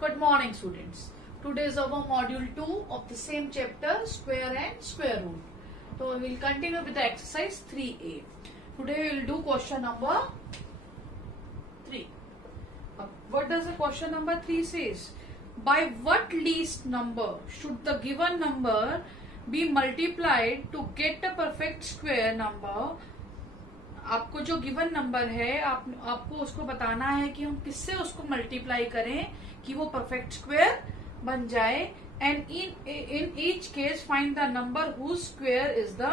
Good morning, students. Today is our module 2 of the same chapter, square and square root. So we will continue with the exercise 3a. Today we will do question number 3. What does the question number 3 says? By what least number should the given number be multiplied to get a perfect square number? आपको जो given number है आपको उसको बताना है कि हम किससे उसको मल्टीप्लाई करें कि वो परफेक्ट स्क्वायर बन जाए. And in each case find the number whose square is the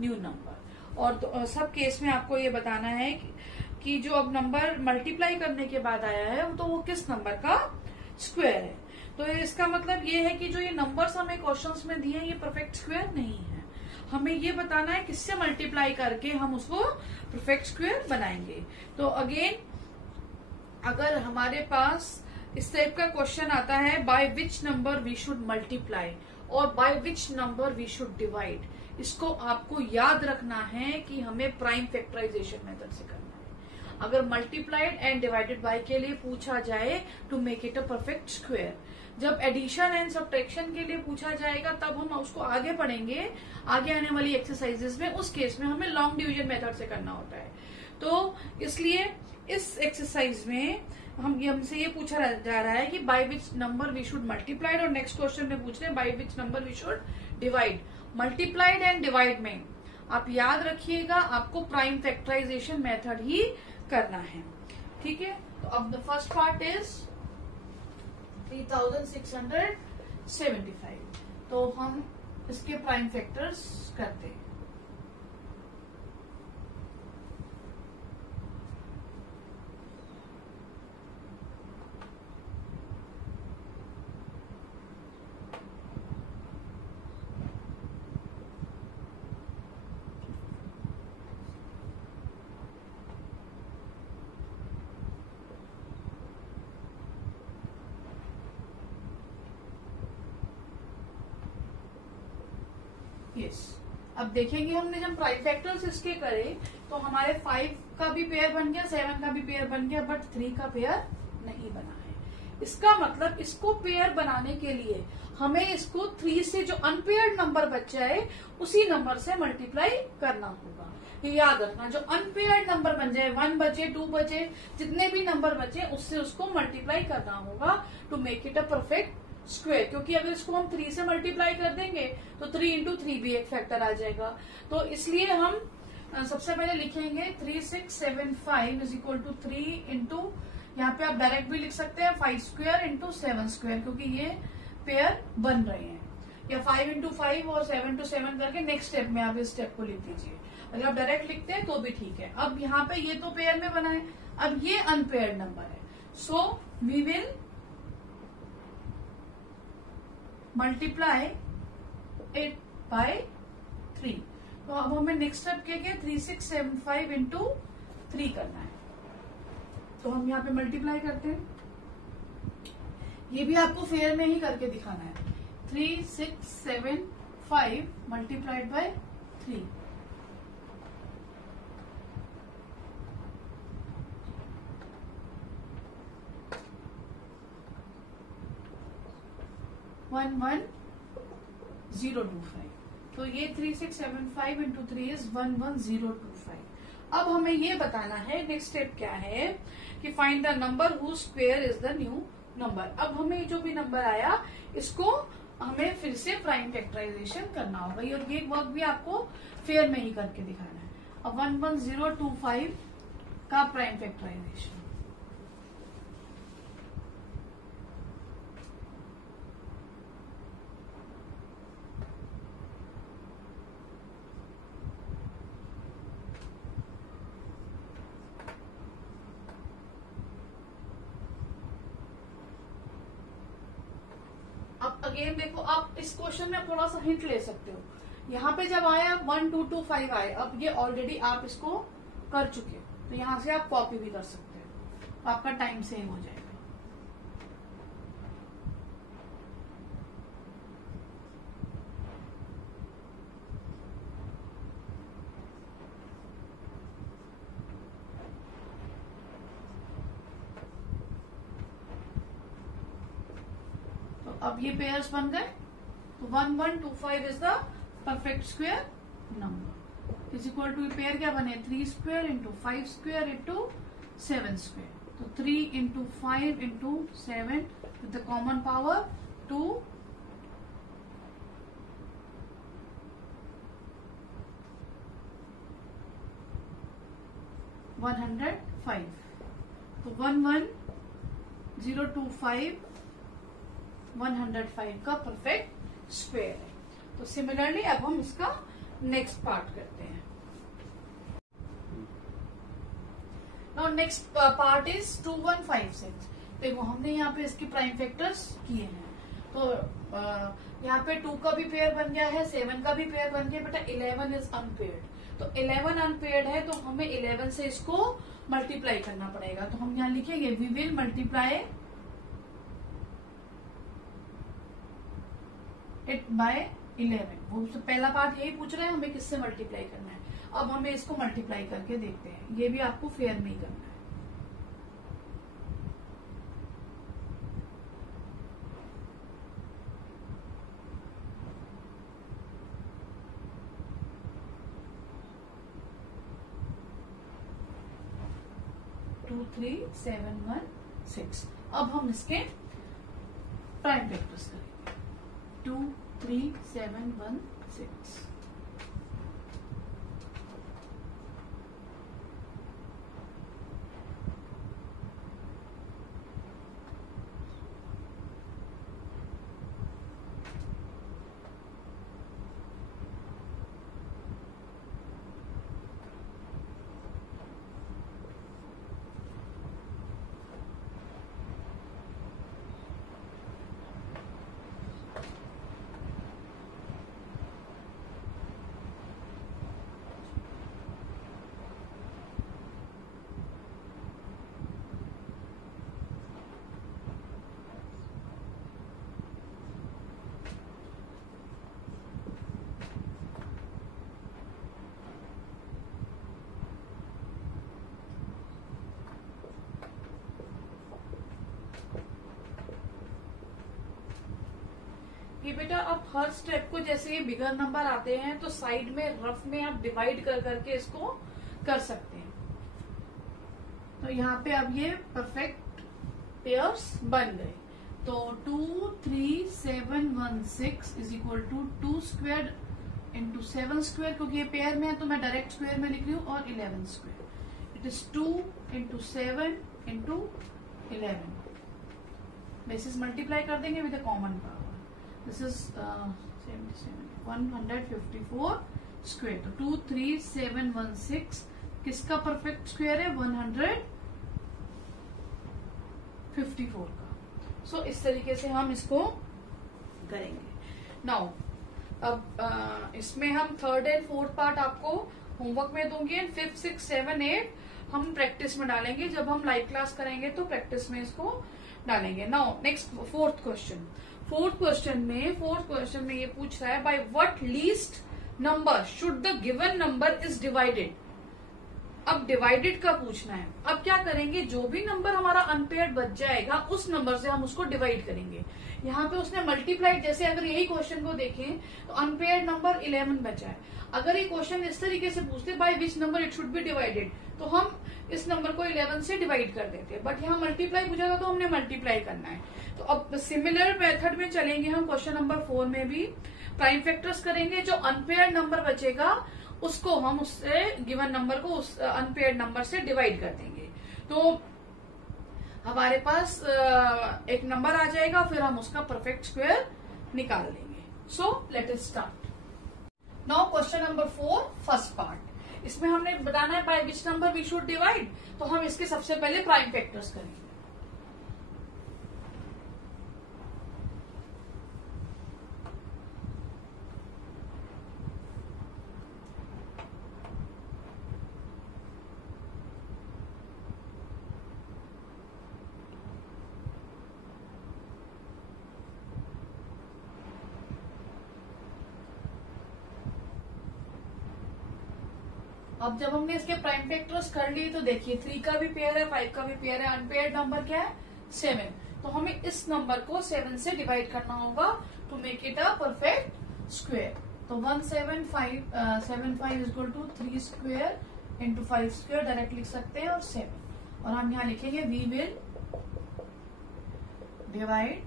new number. और सब केस में आपको ये बताना है कि जो अब नंबर मल्टीप्लाई करने के बाद आया है तो वो किस नंबर का स्क्वायर है. तो इसका मतलब ये है कि जो ये नंबर्स हमें क्वेश्चंस में दिए हैं ये परफेक्ट स्क्वायर नहीं है. हमें ये बताना है किससे मल्टीप्लाई करके हम उसको परफेक्ट स्क्वायर बनाएंगे. तो अगेन अगर हमारे पास इस टाइप का क्वेश्चन आता है by which number we should multiply और by which number we should divide, इसको आपको याद रखना है कि हमें प्राइम फैक्टराइजेशन मेथड से करना है. अगर मल्टीप्लाइड एंड डिवाइडेड बाय के लिए पूछा जाए to make it a perfect square, जब एडिशन एंड सब्ट्रैक्शन के लिए पूछा जाएगा तब हम उसको आगे पढ़ेंगे आगे आने वाली एक्सरसाइजेस में. उस केस में हमें लॉन्ग डिवीजन मेथड से करना होता है. तो इसलिए इस एक्सरसाइज में हमसे ये पूछा जा रहा है कि by which number we should multiplied, और नेक्स्ट क्वेश्चन में पूछ रहे हैं by which number we should divide. Multiplied and divide में आप याद रखिएगा आपको प्राइम फैक्टराइजेशन मेथड ही करना है. ठीक है. तो अब द फर्स्ट पार्ट इज 3675. तो हम इसके प्राइम फैक्टर्स करते हैं. Yes. अब देखेंगे हमने जब प्राइम फैक्टर्स इसके करे तो हमारे 5 का भी पेयर बन गया, 7 का भी पेयर बन गया, बट 3 का पेयर नहीं बना है. इसका मतलब इसको पेयर बनाने के लिए हमें इसको 3 से जो अनपेयर्ड नंबर बच जाए उसी नंबर से मल्टीप्लाई करना होगा. ये याद रखना, जो अनपेयर्ड नंबर बन जाए 1 बचे 2 बचे जितने भी नंबर बचे उससे उसको मल्टीप्लाई करना होगा to make it a perfect square. क्योंकि अगर इसको हम 3 से मल्टीप्लाई कर देंगे तो 3 इंटू 3 भी एक फैक्टर आ जाएगा. तो इसलिए हम सबसे पहले लिखेंगे 3675 इज इक्वल टू 3 इंटू, यहाँ पे आप डायरेक्ट भी लिख सकते हैं 5 स्क्वायर इंटू 7 स्क्वायर, क्योंकि ये पेयर बन रहे हैं. या 5 इंटू 5 और 7 टू 7 करके नेक्स्ट स्टेप में आप इस स्टेप को लिख दीजिए. अगर आप डायरेक्ट लिखते हैं तो भी ठीक है. अब यहाँ पे ये तो पेयर में बना है, अब ये अनपेयर्ड नंबर है. So we will multiply it by 3. तो अब हमें नेक्स्ट स्टेप क्या क्या 3675 इंटू 3 करना है. तो हम यहाँ पे मल्टीप्लाई करते हैं. ये भी आपको फेयर में ही करके दिखाना है. 3675 मल्टीप्लाइड बाय 3. वन 1025. तो ये 3675 इंटू 3 इज 11025. अब हमें ये बताना है नेक्स्ट स्टेप क्या है कि find the number whose square is the new number. अब हमें जो भी नंबर आया इसको हमें फिर से प्राइम फैक्टराइजेशन करना होगा. ये वर्क भी आपको फेयर में ही करके दिखाना है. अब 11025 का प्राइम फैक्टराइजेशन. अब अगेन देखो, आप इस क्वेश्चन में थोड़ा सा हिंट ले सकते हो. यहाँ पे जब आया 1225 आए, अब ये ऑलरेडी आप इसको कर चुके हो तो यहाँ से आप कॉपी भी कर सकते हो. आपका टाइम सेव हो जाएगा. अब ये पेयर्स बन गए, तो 1 1 2 5 is the perfect square number is equal to pair क्या बने 3 square into 5 square into 7 square, तो 3 into 5 into 7 with the common power 2 105, तो 11025 105 का परफेक्ट स्क्वायर है। तो सिमिलरली अब हम इसका नेक्स्ट पार्ट करते हैं। Now next part is 2156। देखो हमने यहाँ पे इसके प्राइम फैक्टर्स किए हैं, तो यहाँ पे 2 का भी पेयर बन गया है, 7 का भी पेयर बन गया, बेटा 11 इज अनपेयर्ड, तो 11 अनपेयर्ड है, तो हमें 11 से इसको मल्टीप्लाई करना पड़ेगा। तो हम यहाँ लिखेंगे we will multiply it by 11। वो पहला पार्ट यही पूछ रहे हैं हमें किससे मल्टीप्लाई करना है। अब हमें इसको मल्टीप्लाई करके देखते हैं, ये भी आपको फेयर में ही करना है। टू 3 7 1 6। अब हम इसके प्राइम फैक्टर्स करेंगे 2 3 7 1 6। ये बेटा आप हर स्टेप को जैसे ये बिगर नंबर आते हैं तो साइड में रफ में आप डिवाइड कर करके इसको कर सकते हैं। तो यहाँ पे अब ये परफेक्ट पेयर्स बन गए, तो 2 3 7 1 6 is equal to 2 square into 7 square, क्योंकि ये पेयर में है तो मैं डायरेक्ट स्क्वायर में लिख रही हूँ, और 11 square it is 2 into 7 into 11। Basis multiply कर देंगे with the common power. This is 154 square, तो 2 3 7 1 6 किसका परफेक्ट स्क्वायर है 154 का। सो इस तरीके से हम इसको करेंगे। नाउ अब इसमें हम थर्ड एंड फोर्थ पार्ट आपको होमवर्क में दूंगी, एंड 5 6 7 8 हम प्रैक्टिस में डालेंगे। जब हम लाइव क्लास करेंगे तो प्रैक्टिस में इसको डालेंगे। Now next fourth question. Fourth question में ये पूछ रहा है by what least number should the given number is divided. अब डिवाइडेड का पूछना है। अब क्या करेंगे, जो भी नंबर हमारा अनपेयर्ड बच जाएगा उस नंबर से हम उसको डिवाइड करेंगे। यहाँ पे उसने मल्टीप्लाइड, जैसे अगर यही क्वेश्चन को देखें तो अनपेयर्ड नंबर 11 बचा है। अगर ये क्वेश्चन इस तरीके से पूछते bye which number it should be divided, तो हम इस नंबर को 11 से डिवाइड कर देते, बट यहाँ मल्टीप्लाई पूछा था तो हमने मल्टीप्लाई करना है। तो अब सिमिलर मेथड में चलेंगे हम क्वेश्चन नंबर 4 में भी। प्राइम फैक्टर्स करेंगे, जो अनपेयर्ड नंबर बचेगा उसको हम उससे गिवन नंबर को उस अनपेयर्ड नंबर से डिवाइड कर देंगे, तो हमारे पास एक नंबर आ जाएगा, फिर हम उसका परफेक्ट स्क्वायर निकाल लेंगे। So let us start. Now question number 4 first part. इसमें हमने बताना है by which number we should divide, तो हम इसके सबसे पहले प्राइम फैक्टर्स करेंगे। अब जब हमने इसके प्राइम फैक्टर्स कर लिए तो देखिए 3 का भी पेयर है, 5 का भी पेयर है, अनपेयर्ड नंबर क्या है 7। तो हमें इस नंबर को 7 से डिवाइड करना होगा to make it a perfect square. तो 175 is equal to 3 square into 5 square direct लिख सकते हैं, और 7, और हम यहाँ लिखेंगे वी विल डिवाइड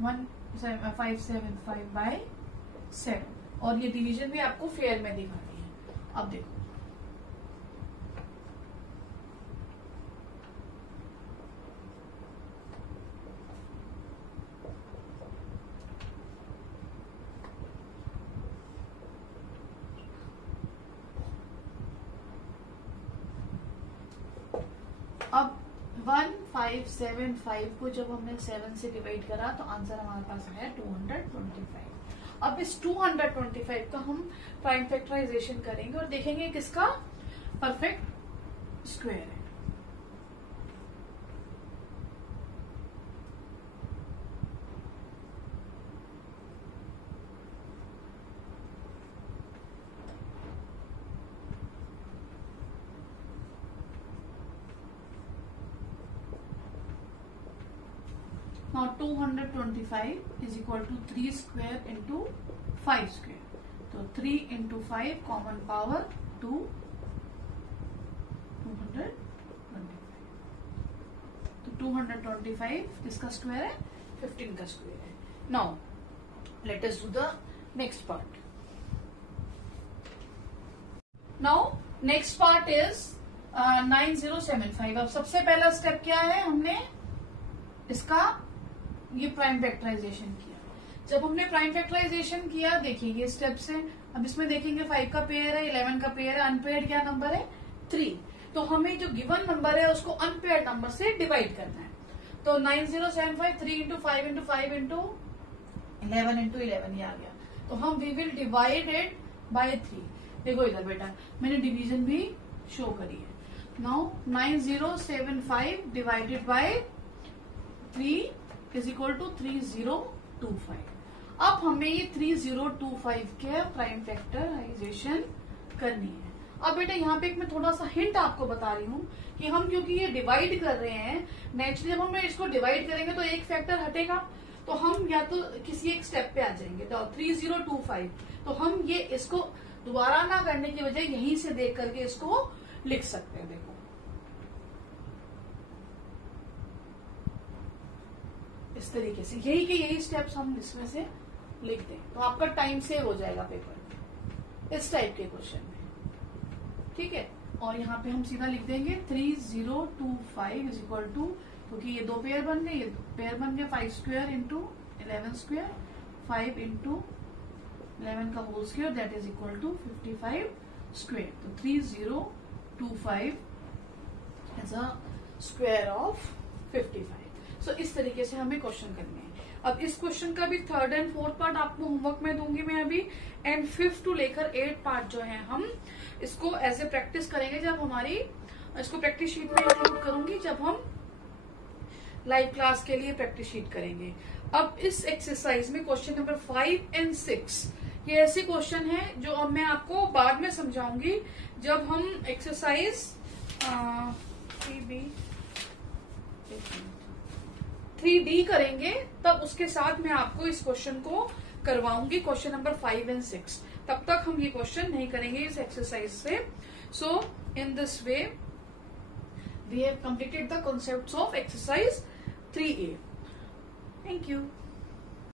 575 बाय 7, और ये डिवीजन भी आपको फेयर में दिखानी है। अब देखो अब 1575 को जब हमने 7 से डिवाइड करा तो आंसर हमारे पास है 225। अब इस 225 का हम प्राइम फैक्टराइजेशन करेंगे और देखेंगे किसका परफेक्ट स्क्वायर है। Now 225 is equal to 3 square into 5 square. So 3 into 5 common power 2, 225. तो 225 किसका स्क्वायर है? 15 का स्क्वायर है। Now let us do the next part. Now next part is 9075. अब सबसे पहला स्टेप क्या है? हमने इसका ये प्राइम फैक्टराइजेशन किया। जब हमने प्राइम फैक्टराइजेशन किया, देखिए ये स्टेप्स है। अब इसमें देखेंगे 5 का पेयर है, 11 का पेयर है, अनपेयर्ड क्या नंबर है? 3। तो हमें जो गिवन नंबर है उसको अनपेयर्ड नंबर से डिवाइड करना है। तो 9075 3 इंटू 5 इंटू 5 इंटू 11 इंटू 11 ये आ गया। तो हम we will divide it by 3। देखो इधर बेटा मैंने डिवीजन भी शो करी है। Now 9075 divided by 3 is equal to 3025। अब हमें ये 3025 के प्राइम फैक्टराइजेशन करनी है। अब बेटा यहाँ पे एक मैं थोड़ा सा हिंट आपको बता रही हूँ कि हम क्योंकि ये डिवाइड कर रहे हैं, नेचुरली जब हम इसको डिवाइड करेंगे तो एक फैक्टर हटेगा, तो हम या तो किसी एक स्टेप पे आ जाएंगे। तो 3025 तो हम ये इसको दोबारा ना करने की बजाय यहीं से देख करके इसको लिख सकते हैं। देखो इस तरीके से यही स्टेप्स हम इसमें से लिख दें तो आपका टाइम सेव हो जाएगा पेपर इस टाइप के क्वेश्चन में, ठीक है। और यहाँ पे हम सीधा लिख देंगे 3025 इज इक्वल टू, क्योंकि ये दो पेयर बन गए, ये पेयर बन गया 5 स्क्वायर इंटू 11 स्क्वायर, 5 इंटू 11 का whole square that is equal to 55 square. तो 3025 is a square of 55। So इस तरीके से हमें क्वेश्चन करने हैं। अब इस क्वेश्चन का भी 3rd एंड 4th पार्ट आपको होमवर्क में दूंगी मैं अभी, एंड 5th टू लेकर 8th पार्ट जो है हम इसको एज ए प्रैक्टिस करेंगे। जब हमारी इसको प्रैक्टिस शीट में इंक्लूड करूंगी जब हम लाइव क्लास के लिए प्रैक्टिस शीट करेंगे। अब इस एक्सरसाइज में क्वेश्चन नंबर 5 एंड 6 ये ऐसे क्वेश्चन है जो अब मैं आपको बाद में समझाऊंगी जब हम एक्सरसाइज 3D करेंगे, तब उसके साथ मैं आपको इस क्वेश्चन को करवाऊंगी, क्वेश्चन नंबर 5 एंड 6। तब तक हम ये क्वेश्चन नहीं करेंगे इस एक्सरसाइज से। So in this way we have completed the concepts of exercise 3A। Thank you.